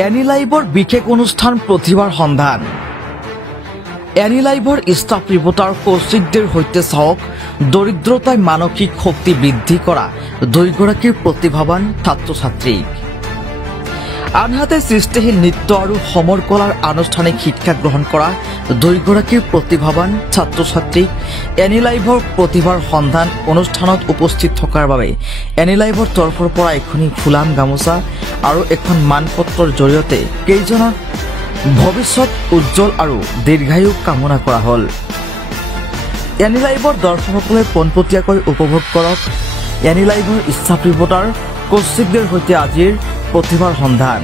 Any লাইভৰ বিশেষ অনুষ্ঠান প্ৰতিভাৰ সন্ধান। এনি লাইভৰ ষ্টাফ ৰিপৰ্টাৰ কৌশিকদেৰ সৈতে চাওক দৰিদ্ৰতাই মানসিক শক্তি বৃদ্ধি কৰা দুইগৰাকীৰ প্ৰতিভাৱান ছাত্ৰ ছাত্ৰীক। আনহাতে সৃষ্টিশীল নৃত্য আৰু সমৰ কলাৰ আনুষ্ঠানিক শিক্ষা গ্ৰহণ কৰা দুইগৰাকীৰ প্ৰতিভাৱান ছাত্ৰ ছাত্ৰীক এনি লাইভৰ প্ৰতিভাৰ সন্ধান অনুষ্ঠানত উপস্থিত থকাৰ বাবে এনি লাইভৰ তৰফৰ পৰা এখনি ফুলাম গামোচা আৰু এখন মানপত্ৰৰ জৰিয়তে কেইজনৰ ভৱিষ্যত উজ্জ্বল আৰু দীৰ্ঘায়ু কামনা কৰা হ'ল। এনি লাইভৰ দৰ্শকসকলে পোনপটীয়াকৈ উপভোগ কৰক এনি লাইভৰ ষ্টাফ ৰিপৰ্টাৰ কৌশিকদেৰ সৈতে আজিৰ প্ৰতিভাৰ সন্ধান।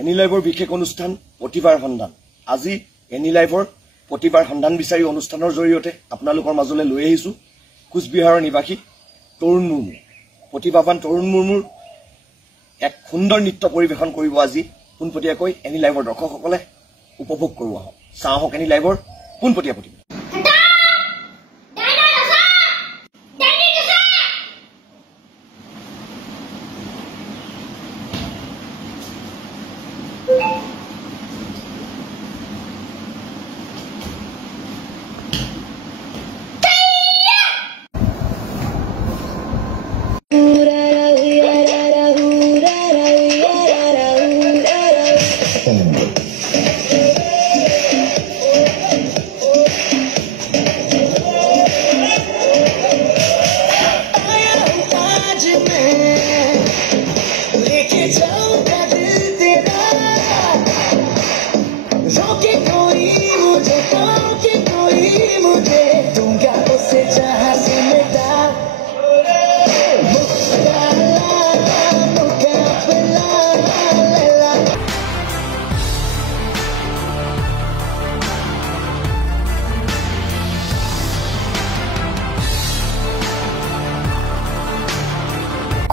এনি লাইভৰ বিশেষ অনুষ্ঠান প্ৰতিভাৰ সন্ধান। আজি এনি লাইভৰ প্ৰতিভাৰ সন্ধান বিচাৰি অনুষ্ঠানৰ জৰিয়তে আপোনালোকৰ মাজলৈ লৈ আহিছো কোচবিহাৰৰ নিবাসী তৰুণ মুৰ্মু। প্ৰতিভাৱান তৰুণ মুৰ্মুৰ এক সুন্দৰ নৃত্য পৰিৱেশন কৰিব আজি পোনপটীয়াকৈ এনি লাইভৰ দৰ্শকসকলে উপভোগ কৰোঁ আহক। চাওক এনি লাইভৰ পোনপটীয়া প্ৰতিভা।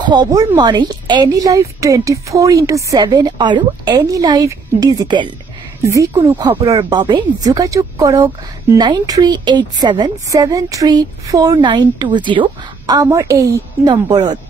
খবৰ মানে এনি লাইভ 24x7 আৰু এনি লাইভ ডিজিটেল। যিকোনো খবৰৰ বাবে যোগাযোগ কৰক 9387734920 আমাৰ এই নম্বৰত।